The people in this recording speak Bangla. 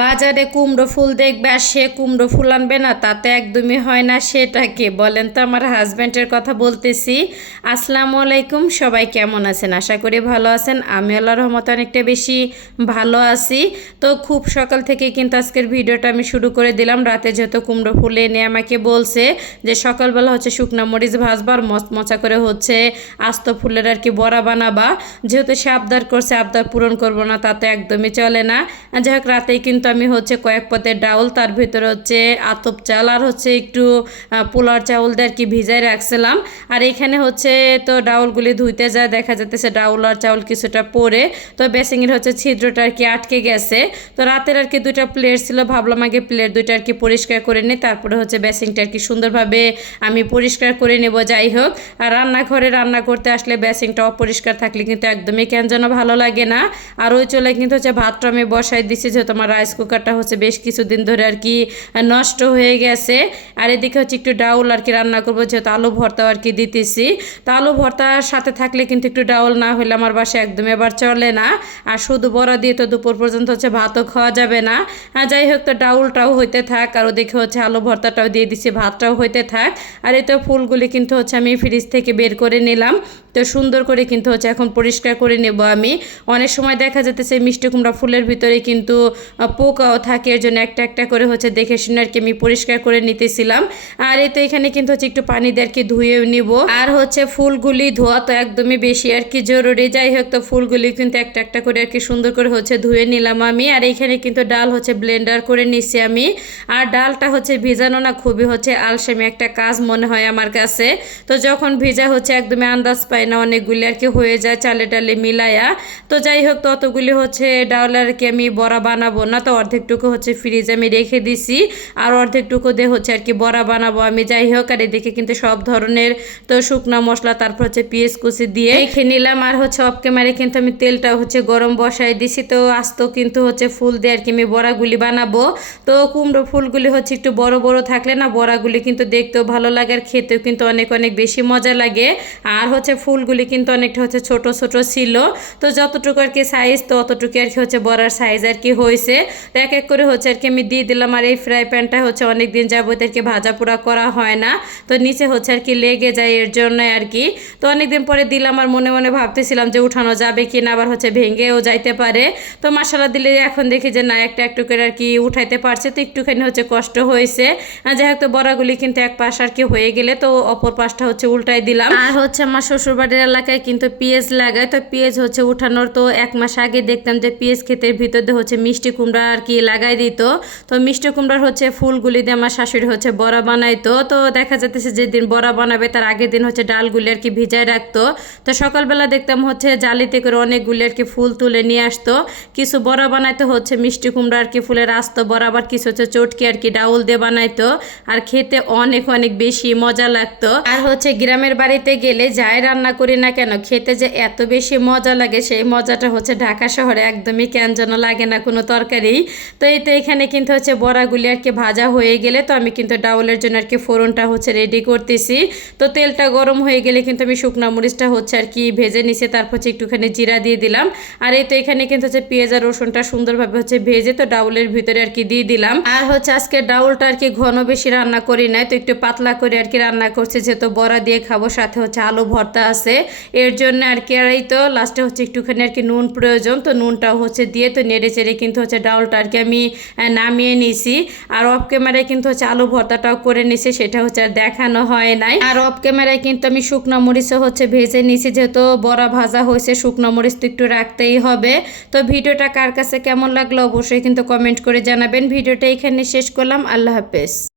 বাজারে কুমড়ো ফুল দেখবে আর সে কুমড়ো ফুল আনবে না, তাতে একদমই হয় না। সেটাকে বলেন তো? আমার হাজব্যান্ডের কথা বলতেছি। আসসালামু আলাইকুম, সবাই কেমন আছেন? আশা করি ভালো আছেন। আমি আল্লাহর রহমতে অনেকটা বেশি ভালো আছি। তো খুব সকাল থেকে কিন্তু আজকের ভিডিওটা আমি শুরু করে দিলাম। রাতে যেহেতু কুমড়ো ফুল এনে আমাকে বলছে যে সকালবেলা হচ্ছে শুকনো মরিচ ভাজবা আর মচমচা করে হচ্ছে আস্ত ফুলের আর কি বড়া বানাবা। যেহেতু সে আবদার করছে, আবদার পূরণ করবো না তাতে একদমই চলে না। যাই হোক, রাতেই কিন্তু আমি হচ্ছে কয়েক পদের ডাউল, তার ভিতরে হচ্ছে আতপ চাল আর হচ্ছে একটু পোলার চাউল দিয়ে আর কি ভিজাই রাখছিলাম। আর এখানে হচ্ছে তো ডাউলগুলি ধুইতে যায়, দেখা যাচ্ছে ডাউল আর চাউল কিছুটা পরে তো বেসিংয়ের হচ্ছে ছিদ্রটা আর কি আটকে গেছে। তো রাতের আর কি দুইটা প্লেট ছিল, ভাবলাম আগে প্লেট দুইটা আর কি পরিষ্কার করে নিই, তারপরে হচ্ছে বেসিংটা আর কি সুন্দরভাবে আমি পরিষ্কার করে নেব। যাই হোক, আর রান্নাঘরে রান্না করতে আসলে বেসিংটা অপরিষ্কার থাকলে কিন্তু একদমই কেন যেন ভালো লাগে না। আর ওই চলে কিন্তু হচ্ছে ভাতটা আমি বসাই দিচ্ছি, যেহেতু আমার রাইস কুকারটা হচ্ছে বেশ কিছুদিন ধরে আর কি নষ্ট হয়ে গেছে। আর এদিকে হচ্ছে একটু ডাউল আর কি রান্না করবো, যেহেতু আলু ভর্তাও আর কি দিতেছি। তো আলু ভর্তার সাথে থাকলে কিন্তু একটু ডাউল না হলে আমার বাসায় একদমই আবার চলে না। আর শুধু বড়া দিয়ে তো দুপুর পর্যন্ত হচ্ছে ভাতও খাওয়া যাবে না। যাই হোক, তো ডাউলটাও হইতে থাক আর ওদিকে হচ্ছে আলু ভর্তাটাও দিয়ে দিচ্ছি, ভাতটাও হইতে থাক। আর এই তো ফুলগুলি কিন্তু হচ্ছে আমি ফ্রিজ থেকে বের করে নিলাম। তো সুন্দর করে কিন্তু হচ্ছে এখন পরিষ্কার করে নেব আমি। অনেক সময় দেখা যেতেছে মিষ্টি কুমড়া ফুলের ভিতরে কিন্তু পোকাও থাকে, এর জন্য একটা একটা করে হচ্ছে দেখে শুনে আর কি আমি পরিষ্কার করে নিতেছিলাম। আর এই তো এখানে কিন্তু হচ্ছে একটু পানি দিয়ে আর কি ধুয়ে নিব। আর হচ্ছে ফুলগুলি ধোয়া তো একদমই বেশি আর কি জরুরি। যাই হোক, তো ফুলগুলি কিন্তু একটা একটা করে আর কি সুন্দর করে হচ্ছে ধুয়ে নিলাম আমি। আর এইখানে কিন্তু ডাল হচ্ছে ব্লেন্ডার করে নিছি আমি। আর ডালটা হচ্ছে ভিজানো না খুবই হচ্ছে আলসেমি একটা কাজ মনে হয় আমার কাছে। তো যখন ভিজা হচ্ছে একদমই আন্দাজ পাই না, অনেকগুলি আর কি হয়ে যায় চালে ডালে মিলায়া। তো যাই হোক, ততগুলি হচ্ছে ডাল আর কি আমি বড়া বানাবো না, তো অর্ধেকটুকু হচ্ছে ফ্রিজে আমি রেখে দিছি আর অর্ধেকটুকু দিয়ে হচ্ছে আর কি বড়া বানাবো আমি। যাই হোক, আর এদিকে কিন্তু সব ধরনের তো শুকনা মশলা, তারপর হচ্ছে পেঁয়াজ কুচি দিয়ে রেখে নিলাম। আর হচ্ছে অফ ক্যামেরায় কিন্তু আমি তেলটা হচ্ছে গরম বসাই দিছি। তো আস্ত কিন্তু হচ্ছে ফুল দিয়ে আর কি আমি বড়াগুলি বানাবো। তো কুমড়ো ফুলগুলি হচ্ছে একটু বড় বড় থাকলে না বড়াগুলি কিন্তু দেখতেও ভালো লাগে আর খেতেও কিন্তু অনেক অনেক বেশি মজা লাগে। আর হচ্ছে ফুলগুলি কিন্তু অনেকটা হচ্ছে ছোট ছোট ছিল। তো যতটুকু আর কি সাইজ, তো অতটুকু আর কি হচ্ছে বড়ার সাইজ আর কি হয়েছে। তো এক এক করে হচ্ছে আর কি আমি দিয়ে দিলাম। আর এই ফ্রাই প্যানটা হচ্ছে অনেক দিন যাবত আর কি ভাজা পোড়া করা হয় না, তো নিচে হচ্ছে আর কি লেগে যায়, এর জন্য আর কি। তো অনেকদিন পরে দিলাম আর মনে মনে ভাবতেছিলাম যে উঠানো যাবে কি না, আবার হচ্ছে ভেঙেও যাইতে পারে। তো মশলা দিলে এখন দেখি যে না, একটা একটু করে আর কি উঠাইতে পারছে, তো একটুখানি হচ্ছে কষ্ট হয়েছে। যাই হোক, তো বড়াগুলি কিন্তু এক পাশ আর কি হয়ে গেলে তো অপর পাশটা হচ্ছে উল্টাই দিলাম। আর হচ্ছে আমার শ্বশুরবাড়ির এলাকায় কিন্তু পেঁয়াজ লাগায়, তো পেঁয়াজ হচ্ছে উঠানোর তো 1 মাস আগে দেখতাম যে পেঁয়াজ ক্ষেতের ভিতর দিয়ে হচ্ছে মিষ্টি কুমড়া আর কি লাগাই দিত। তো মিষ্টি কুমড়ার হচ্ছে ফুলগুলি দিয়ে আমার শাশুড়ি হচ্ছে বড়া বানাইতো। তো দেখা যাচ্ছে যেদিন বড়া বানাবে তার আগের দিন হচ্ছে ডালগুলি আর কি ভিজায় রাখতো। তো সকালবেলা দেখতাম হচ্ছে জালিতে করে অনেকগুলি আর কি ফুল তুলে নিয়ে আসতো। কিছু বড়া বানাইতো হচ্ছে মিষ্টি কুমড়া আর কি ফুলের আস্ত বড়া, আবার কিছু হচ্ছে চটকি আর কি ডাউল দিয়ে বানাইতো। আর খেতে অনেক অনেক বেশি মজা লাগতো। আর হচ্ছে গ্রামের বাড়িতে গেলে যাই রান্না করি না কেন, খেতে যে এত বেশি মজা লাগে, সেই মজাটা হচ্ছে ঢাকা শহরে একদমই কেন যেন লাগে না কোনো তরকারি। তো এই তো এখানে কিন্তু হচ্ছে বড়াগুলি আর কি ভাজা হয়ে গেলে তো আমি কিন্তু ডাউলের জন্য আর কি ফোড়নটা হচ্ছে রেডি করতেছি। তো তেলটা গরম হয়ে গেলে কিন্তু আমি শুকনা মরিচটা হচ্ছে আর কি ভেজে নিছি, তারপর হচ্ছে একটুখানি জিরা দিয়ে দিলাম। আর এই তো এখানে কিন্তু হচ্ছে পেঁয়াজ আর রসুনটা সুন্দরভাবে হচ্ছে ভেজে তো ডাউলের ভিতরে আর কি দিয়ে দিলাম। আর হচ্ছে আজকে ডাউলটা আর কি ঘন বেশি রান্না করি নাই, তো একটু পাতলা করে আর কি রান্না করছি, যেহেতু বড়া দিয়ে খাবো, সাথে হচ্ছে আলু ভর্তা আছে, এর জন্য আর কি। আর এই তো লাস্টে হচ্ছে একটুখানি আর কি নুন প্রয়োজন, তো নুনটাও হচ্ছে দিয়ে তো নেড়ে চেড়ে কিন্তু হচ্ছে ডাউলটা আর কি আমি নামিয়ে নিছি। আর অফ ক্যামেরায় কিন্তু হচ্ছে আলু ভর্তাটাও করে নিছি, সেটা হচ্ছে আর দেখানো হয় নাই। আর অফ ক্যামেরায় কিন্তু আমি শুকনো মরিচও হচ্ছে ভেজে নিছি, যেহেতু বড়া ভাজা হয়েছে শুকনো মরিচ তো একটু রাখতেই হবে। তো ভিডিওটা কার কাছে কেমন লাগলো অবশ্যই কিন্তু কমেন্ট করে জানাবেন। ভিডিওটা এখানে শেষ করলাম। আল্লাহ হাফেজ।